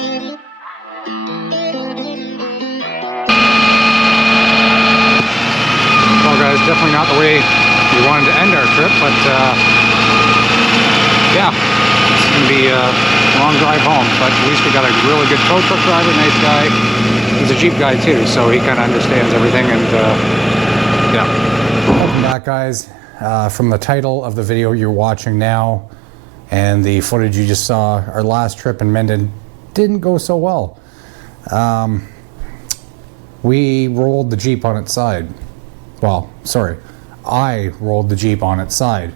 Well guys, definitely not the way we wanted to end our trip, but yeah, it's going to be a long drive home, but at least we got a really good tow truck driver, nice guy. He's a Jeep guy too, so he kind of understands everything, and yeah. Welcome back guys. From the title of the video you're watching now and the footage you just saw, our last trip in Minden didn't go so well. We rolled the Jeep on its side. Well, sorry, I rolled the Jeep on its side.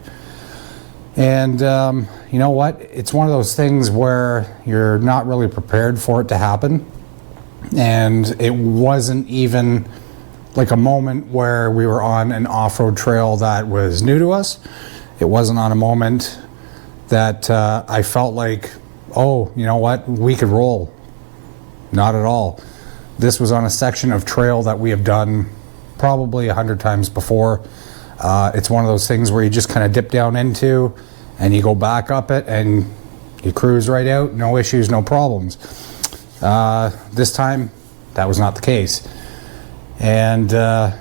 And you know what? It's one of those things where you're not really prepared for it to happen. And it wasn't even like a moment where we were on an off-road trail that was new to us. It wasn't on a moment that I felt like, oh, you know what? We could roll. Not at all. This was on a section of trail that we have done probably 100 times before. It's one of those things where you just kind of dip down into and you go back up it and you cruise right out, no issues, no problems. This time that was not the case. And I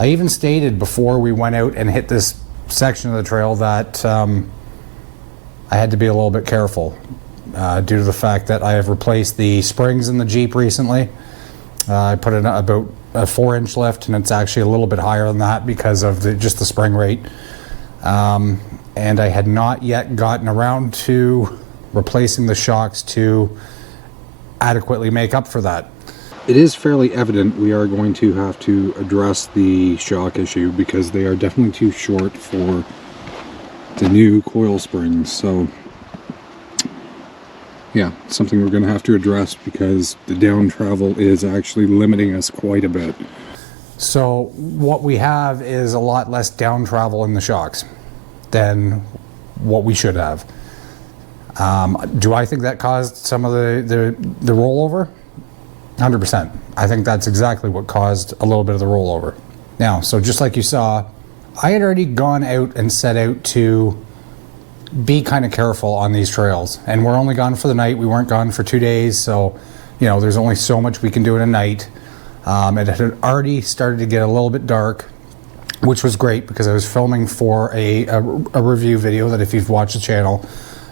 even stated before we went out and hit this section of the trail that I had to be a little bit careful due to the fact that I have replaced the springs in the Jeep recently. I put in about a 4-inch lift, and it's actually a little bit higher than that because of just the spring rate. And I had not yet gotten around to replacing the shocks to adequately make up for that. It is fairly evident we are going to have to address the shock issue because they are definitely too short for the new coil springs. So yeah, something we're going to have to address because the down travel is actually limiting us quite a bit. So what we have is a lot less down travel in the shocks than what we should have. Do I think that caused some of the rollover? 100%. I think that's exactly what caused a little bit of the rollover. Now, so just like you saw, I had already gone out and set out to be kind of careful on these trails, and we're only gone for the night. We weren't gone for 2 days, so you know there's only so much we can do in a night. It had already started to get a little bit dark, which was great because I was filming for a review video that if you've watched the channel,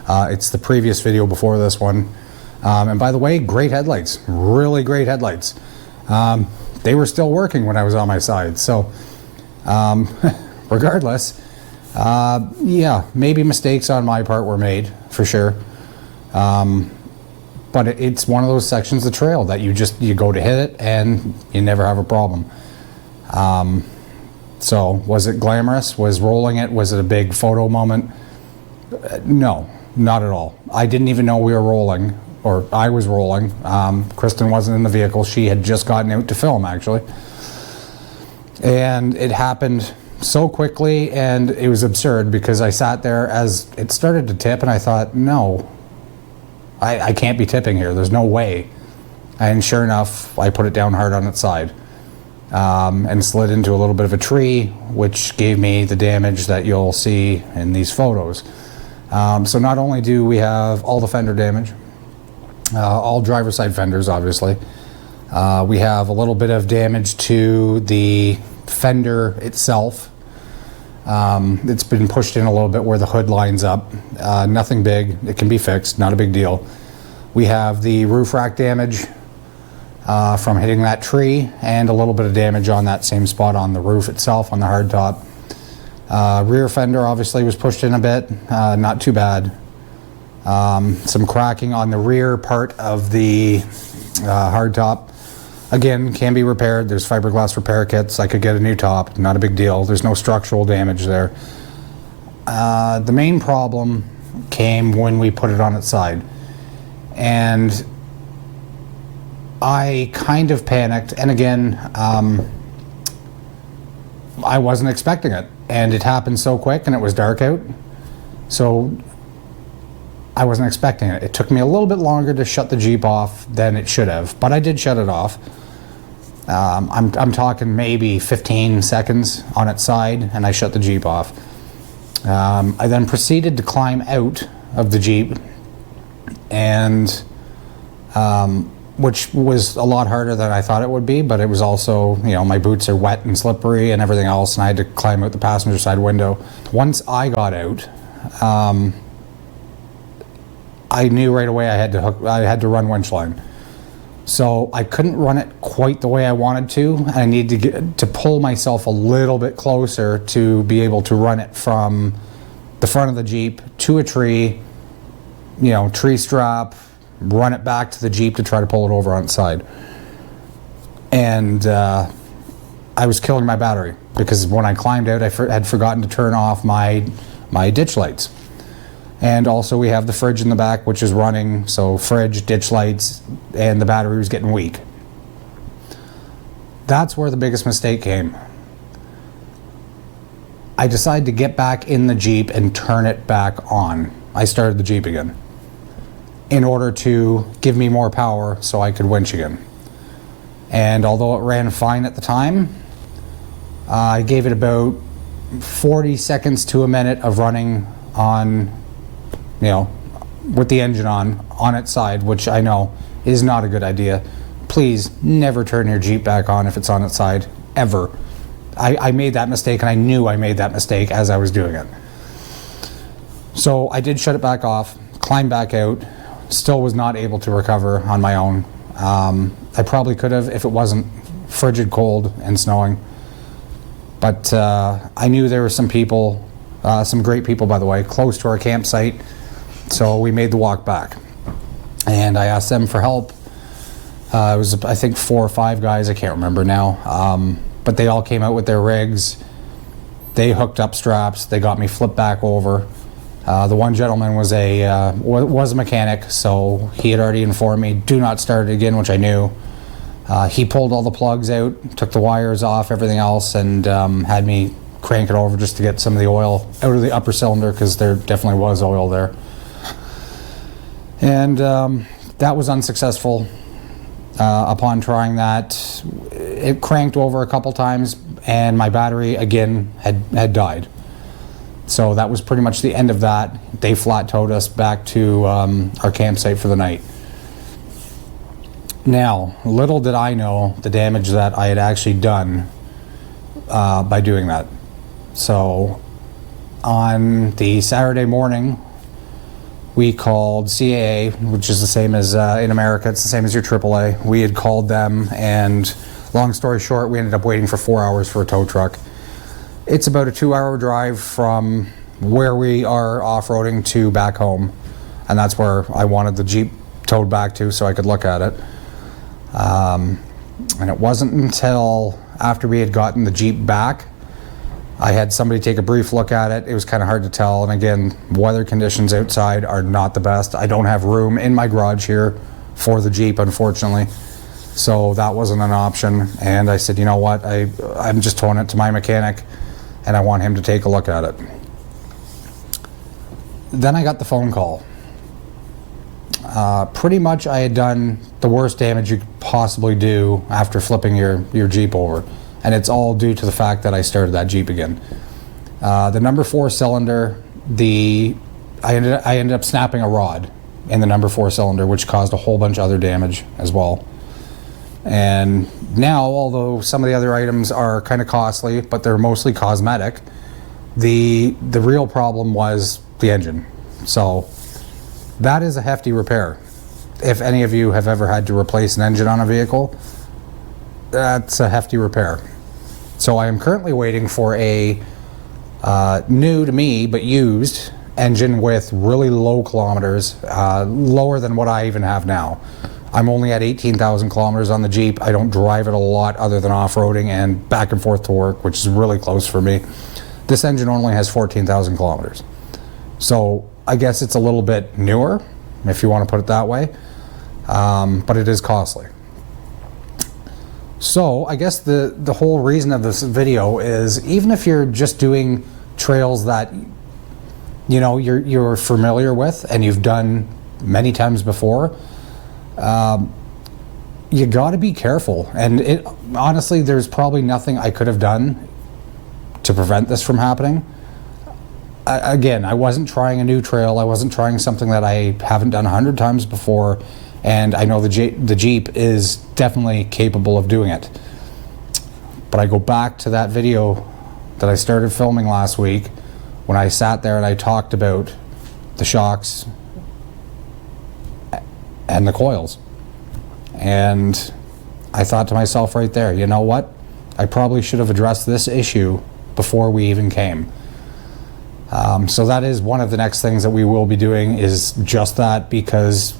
it's the previous video before this one. And by the way, great headlights, really great headlights. They were still working when I was on my side, so regardless, yeah, maybe mistakes on my part were made, for sure. But it's one of those sections of the trail that you go to hit it and you never have a problem. So was it glamorous? Was rolling it? Was it a big photo moment? No, not at all. I didn't even know we were rolling, or I was rolling. Kristen wasn't in the vehicle. She had just gotten out to film, actually. And it happened so quickly, and it was absurd because I sat there as it started to tip and I thought, no, I can't be tipping here. There's no way. And sure enough, I put it down hard on its side and slid into a little bit of a tree, which gave me the damage that you'll see in these photos. So not only do we have all the fender damage, all driver's side fenders, obviously, we have a little bit of damage to the fender itself. It's been pushed in a little bit where the hood lines up. Nothing big. It can be fixed. Not a big deal. We have the roof rack damage from hitting that tree, and a little bit of damage on that same spot on the roof itself, on the hardtop. Rear fender obviously was pushed in a bit. Not too bad. Some cracking on the rear part of the hardtop. Again, can be repaired. There's fiberglass repair kits. I could get a new top. Not a big deal. There's no structural damage there. The main problem came when we put it on its side. And I kind of panicked. And again, I wasn't expecting it. And it happened so quick and it was dark out. So I wasn't expecting it. It took me a little bit longer to shut the Jeep off than it should have, but I did shut it off. I'm talking maybe 15 seconds on its side, and I shut the Jeep off. I then proceeded to climb out of the Jeep and which was a lot harder than I thought it would be, but it was also, you know, my boots are wet and slippery and everything else, and I had to climb out the passenger side window. Once I got out, I knew right away I had to run winch line. So I couldn't run it quite the way I wanted to. I needed to pull myself a little bit closer to be able to run it from the front of the Jeep to a tree, you know, tree strap, run it back to the Jeep to try to pull it over on its side. And I was killing my battery because when I climbed out, I had forgotten to turn off my ditch lights. And also we have the fridge in the back, which is running, so fridge, ditch lights, and the battery was getting weak. That's where the biggest mistake came. I decided to get back in the Jeep and turn it back on. I started the Jeep again in order to give me more power so I could winch again. And although it ran fine at the time, I gave it about 40 seconds to a minute of running on, you know, with the engine on its side, which I know is not a good idea. Please never turn your Jeep back on if it's on its side, ever. I made that mistake, and I knew I made that mistake as I was doing it. So I did shut it back off, climbed back out, still was not able to recover on my own. I probably could have if it wasn't frigid cold and snowing. But I knew there were some people, some great people by the way, close to our campsite. So we made the walk back. And I asked them for help. It was, I think, 4 or 5 guys, I can't remember now. But they all came out with their rigs. They hooked up straps. They got me flipped back over. The one gentleman was a mechanic, so he had already informed me, do not start it again, which I knew. He pulled all the plugs out, took the wires off, everything else, and had me crank it over just to get some of the oil out of the upper cylinder, because there definitely was oil there. And that was unsuccessful. Upon trying that, it cranked over a couple times, and my battery again had died. So that was pretty much the end of that. They flat towed us back to our campsite for the night. Now, little did I know the damage that I had actually done by doing that. So on the Saturday morning, we called CAA, which is the same as in America, it's the same as your AAA. We had called them, and long story short, we ended up waiting for 4 hours for a tow truck. It's about a 2-hour drive from where we are off-roading to back home, and that's where I wanted the Jeep towed back to so I could look at it. And it wasn't until after we had gotten the Jeep back, I had somebody take a brief look at it. It was kind of hard to tell, and again, weather conditions outside are not the best. I don't have room in my garage here for the Jeep, unfortunately, so that wasn't an option. And I said, you know what, I'm just towing it to my mechanic, and I want him to take a look at it. Then I got the phone call. Pretty much I had done the worst damage you could possibly do after flipping your Jeep over. And it's all due to the fact that I started that Jeep again. The number 4 cylinder, I ended up snapping a rod in the number 4 cylinder, which caused a whole bunch of other damage as well. And now, although some of the other items are kind of costly, but they're mostly cosmetic, the real problem was the engine. So that is a hefty repair. If any of you have ever had to replace an engine on a vehicle, that's a hefty repair. So I am currently waiting for a new to me but used engine with really low kilometers, lower than what I even have now. I'm only at 18,000 kilometers on the Jeep. I don't drive it a lot other than off-roading and back and forth to work, which is really close for me. This engine only has 14,000 kilometers. So I guess it's a little bit newer, if you want to put it that way, but it is costly. So I guess the whole reason of this video is, even if you're just doing trails that you know you're familiar with and you've done many times before, you got to be careful. And honestly, there's probably nothing I could have done to prevent this from happening. again, I wasn't trying a new trail. I wasn't trying something that I haven't done 100 times before, and I know the Jeep is definitely capable of doing it. But I go back to that video that I started filming last week when I sat there and I talked about the shocks and the coils. And I thought to myself right there, you know what? I probably should have addressed this issue before we even came. So that is one of the next things that we will be doing, is just that, because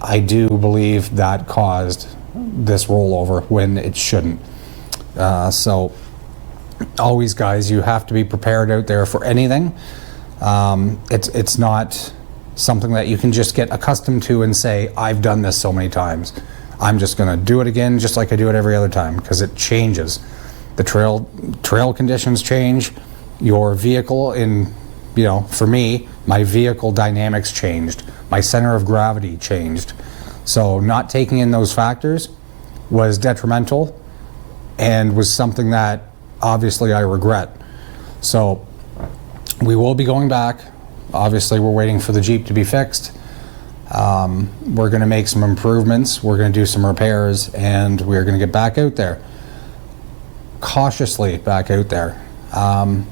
I do believe that caused this rollover when it shouldn't. So always, guys, you have to be prepared out there for anything. It's not something that you can just get accustomed to and say, I've done this so many times, I'm just going to do it again just like I do it every other time, because it changes. The trail conditions change. Your vehicle, for me, my vehicle dynamics changed. My center of gravity changed. So not taking in those factors was detrimental and was something that obviously I regret. So we will be going back. Obviously, we're waiting for the Jeep to be fixed. We're going to make some improvements. We're going to do some repairs, and we're going to get back out there. Cautiously back out there.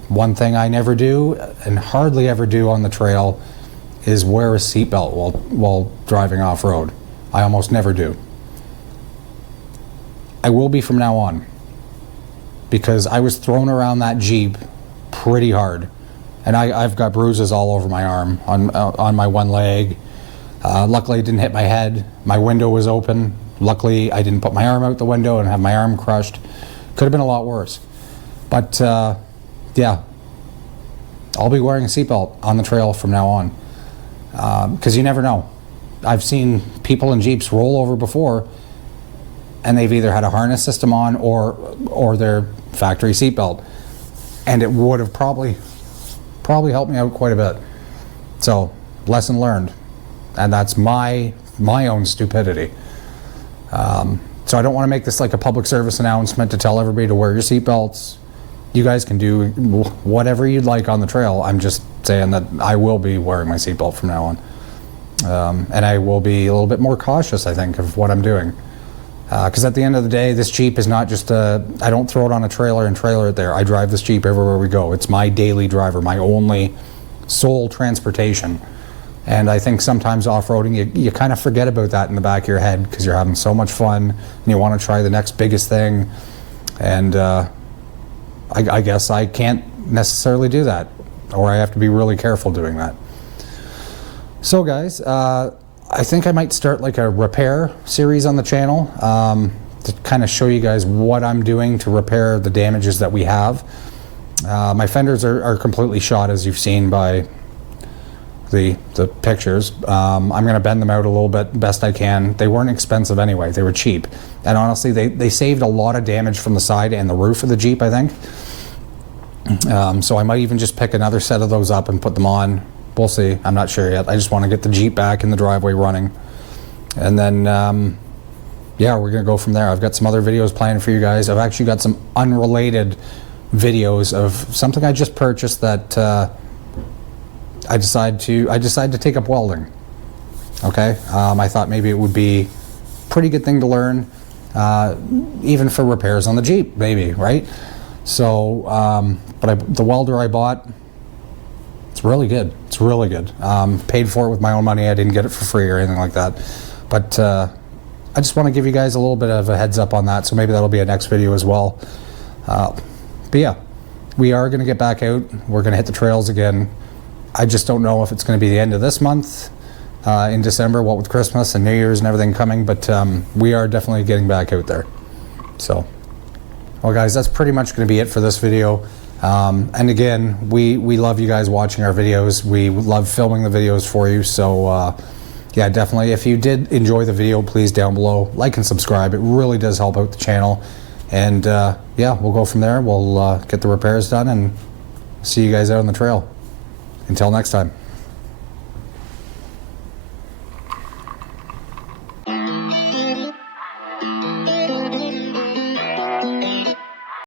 One thing I never do, and hardly ever do on the trail, is wear a seatbelt while driving off-road. I almost never do. I will be from now on, because I was thrown around that Jeep pretty hard, and I've got bruises all over my arm, on my one leg. Luckily it didn't hit my head. My window was open. Luckily I didn't put my arm out the window and have my arm crushed. Could have been a lot worse. But yeah, I'll be wearing a seatbelt on the trail from now on, because you never know. I've seen people in Jeeps roll over before, and they've either had a harness system on or their factory seatbelt, and it would have probably helped me out quite a bit. So, lesson learned, and that's my own stupidity. So I don't want to make this like a public service announcement to tell everybody to wear your seatbelts. You guys can do whatever you'd like on the trail. I'm just saying that I will be wearing my seatbelt from now on. And I will be a little bit more cautious, I think, of what I'm doing. Because at the end of the day, this Jeep is not just I don't throw it on a trailer and trailer it there. I drive this Jeep everywhere we go. It's my daily driver, my only sole transportation. And I think sometimes off-roading, you kind of forget about that in the back of your head, because you're having so much fun and you want to try the next biggest thing. And I guess I can't necessarily do that, or I have to be really careful doing that. So guys, I think I might start like a repair series on the channel, to kind of show you guys what I'm doing to repair the damages that we have. My fenders are completely shot, as you've seen by the pictures. I'm going to bend them out a little bit best I can. They weren't expensive anyway, they were cheap. And honestly, they saved a lot of damage from the side and the roof of the Jeep, I think. So I might even just pick another set of those up and put them on. We'll see, I'm not sure yet. I just want to get the Jeep back in the driveway running. And then, yeah, we're going to go from there. I've got some other videos planned for you guys. I've actually got some unrelated videos of something I just purchased that I decided to take up welding. Okay, I thought maybe it would be a pretty good thing to learn, even for repairs on the Jeep, maybe, right? So, but the welder I bought, it's really good. It's really good. Paid for it with my own money. I didn't get it for free or anything like that. But I just want to give you guys a little bit of a heads up on that, so maybe that'll be a next video as well. But yeah, we are going to get back out. We're going to hit the trails again. I just don't know if it's going to be the end of this month, in December, what with Christmas and New Year's and everything coming, but we are definitely getting back out there. So, well guys, that's pretty much going to be it for this video. And again, we love you guys watching our videos. We love filming the videos for you. So yeah, definitely, if you did enjoy the video, please down below, like and subscribe. It really does help out the channel. And yeah, we'll go from there. We'll get the repairs done and see you guys out on the trail. Until next time.